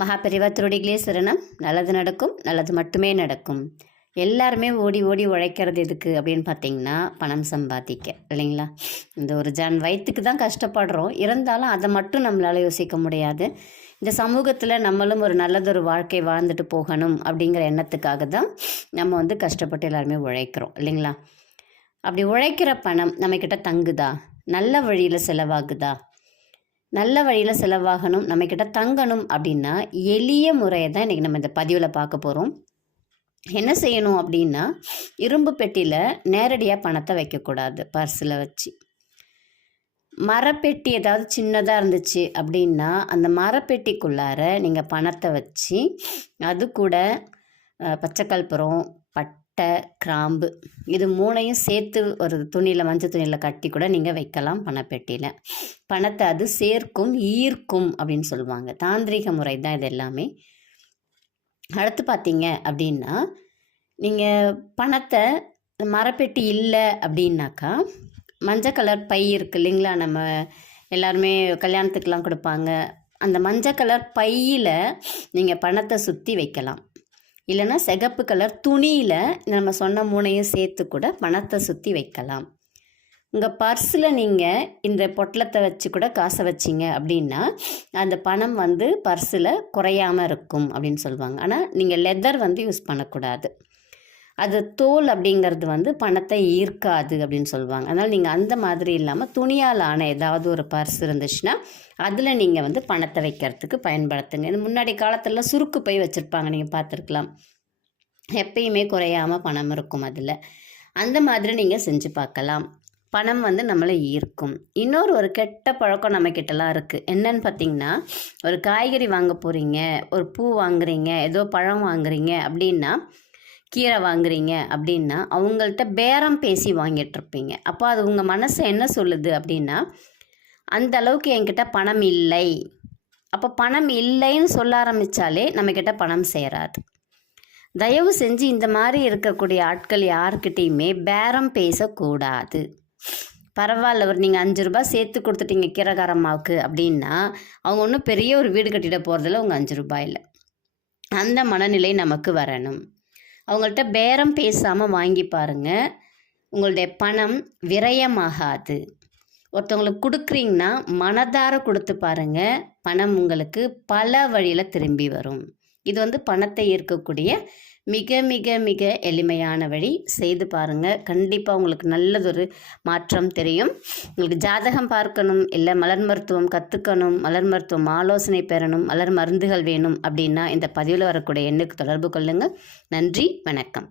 மகாபெரிவா திருடிகளே சரணம். நல்லது நடக்கும், நல்லது மட்டுமே நடக்கும். எல்லாருமே ஓடி ஓடி உழைக்கிறது எதுக்கு அப்படின்னு பார்த்தீங்கன்னா, பணம் சம்பாதிக்க இல்லைங்களா? இந்த ஒரு வயிற்றுக்கு தான் கஷ்டப்படுறோம். இருந்தாலும் அதை மட்டும் நம்மளால் யோசிக்க முடியாது. இந்த சமூகத்தில் நம்மளும் ஒரு நல்லதொரு வாழ்க்கை வாழ்ந்துட்டு போகணும் அப்படிங்கிற எண்ணத்துக்காக தான் நம்ம கஷ்டப்பட்டு எல்லாருமே உழைக்கிறோம் இல்லைங்களா? அப்படி உழைக்கிற பணம் நம்மக்கிட்ட தங்குதா? நல்ல வழியில் செலவாகுதா? நல்ல வழியில் செலவாகணும், நம்மக்கிட்ட தங்கணும் அப்படின்னா எளிய முறையை தான் இன்றைக்கி நம்ம இந்த பதிவில் பார்க்க போகிறோம். என்ன செய்யணும் அப்படின்னா, இரும்பு பெட்டியில் நேரடியாக பணத்தை வைக்கக்கூடாது, பர்ஸில் வச்சு. மரப்பெட்டி ஏதாவது சின்னதாக இருந்துச்சு அப்படின்னா அந்த மரப்பெட்டிக்குள்ளார நீங்கள் பணத்தை வச்சு அது கூட பச்சைக்கற்பூரம், பட்டை, கிராம்பு இது மூணையும் சேர்த்து ஒரு துணியில், மஞ்சள் துணியில் கட்டி கூட நீங்கள் வைக்கலாம் பணப்பெட்டியில். பணத்தை அது சேர்க்கும், ஈர்க்கும் அப்படின்னு சொல்லுவாங்க. தாந்திரிக முறை தான் இது எல்லாமே. அடுத்து பார்த்தீங்க அப்படின்னா, நீங்கள் பணத்தை மரப்பெட்டி இல்லை அப்படின்னாக்கா மஞ்சள் கலர் பை இருக்குது இல்லைங்களா? நம்ம எல்லாருமே கல்யாணத்துக்கெலாம் கொடுப்பாங்க. அந்த மஞ்சள் கலர் பையில் நீங்கள் பணத்தை சுற்றி வைக்கலாம். இல்லைன்னா சிகப்பு கலர் துணியில் நம்ம சொன்ன மூணையும் சேர்த்து கூட பணத்தை சுற்றி வைக்கலாம். உங்கள் பர்ஸில் நீங்கள் இந்த பொட்டலத்தை வச்சு கூட காசை வச்சிங்க அப்படின்னா அந்த பணம் பர்ஸில் குறையாமல் இருக்கும் அப்படின்னு சொல்லுவாங்க. ஆனால் நீங்கள் லெதர் யூஸ் பண்ணக்கூடாது. அது தோல் அப்படிங்கிறது பணத்தை ஈர்க்காது அப்படின்னு சொல்லுவாங்க. அதனால் நீங்கள் அந்த மாதிரி இல்லாமல் துணியால் ஆன ஏதாவது ஒரு பர்ஸ் இருந்துச்சுன்னா அதில் நீங்கள் பணத்தை வைக்கிறதுக்கு பயன்படுத்துங்க. இது முன்னாடி காலத்தில் சுருக்கு பை வச்சுருப்பாங்க, நீங்கள் பார்த்துருக்கலாம். எப்பயுமே குறையாமல் பணம் இருக்கும் அதில். அந்த மாதிரி நீங்கள் செஞ்சு பார்க்கலாம். பணம் நம்மளை ஈர்க்கும். ஒரு கெட்ட பழக்கம் நம்மக்கிட்டலாம் இருக்குது. என்னன்னு பார்த்தீங்கன்னா, ஒரு காய்கறி வாங்க போகிறீங்க, ஒரு பூ வாங்குறீங்க, ஏதோ பழம் வாங்குறீங்க அப்படின்னா, கீரை வாங்குறீங்க அப்படின்னா அவங்கள்ட்ட பேரம் பேசி வாங்கிட்டுருப்பீங்க. அப்போ அது உங்கள் மனசை என்ன சொல்லுது அப்படின்னா, அந்த அளவுக்கு என்கிட்ட பணம் இல்லை. அப்போ பணம் இல்லைன்னு சொல்ல ஆரம்பித்தாலே நம்மக்கிட்ட பணம் சேராது. தயவு செஞ்சு இந்த மாதிரி இருக்கக்கூடிய ஆட்கள் யார்கிட்டையுமே பேரம் பேசக்கூடாது. பரவாயில்ல, நீங்கள் 5 ரூபா சேர்த்து கொடுத்துட்டீங்க கீரைக்காரம்மாவுக்கு அப்படின்னா அவங்க ஒன்றும் பெரிய ஒரு வீடு கட்டிட போகிறதில்ல, உங்கள் 5 ரூபாயில். அந்த மனநிலை நமக்கு வரணும். அவங்கள்ட்ட பேரம் பேசாமல் வாங்கி பாருங்கள், உங்களுடைய பணம் விரயமாகாது. ஒருத்தவங்களுக்கு கொடுக்குறீங்கன்னா மனதார கொடுத்து பாருங்கள், பணம் உங்களுக்கு பல வழியில் திரும்பி வரும். இது பணத்தை ஈர்க்கக்கூடிய மிக மிக மிக எளிமையான வழி. செய்து பாருங்கள், கண்டிப்பாக உங்களுக்கு நல்லதொரு மாற்றம் தெரியும். உங்களுக்கு ஜாதகம் பார்க்கணும், இல்லை மலர் மருத்துவம் கற்றுக்கணும், மலர் மருத்துவம் ஆலோசனை பெறணும், மலர் மருந்துகள் வேணும் அப்படின்னா இந்த பதிவில் வரக்கூடிய எண்ணுக்கு தொடர்பு கொள்ளுங்கள். நன்றி, வணக்கம்.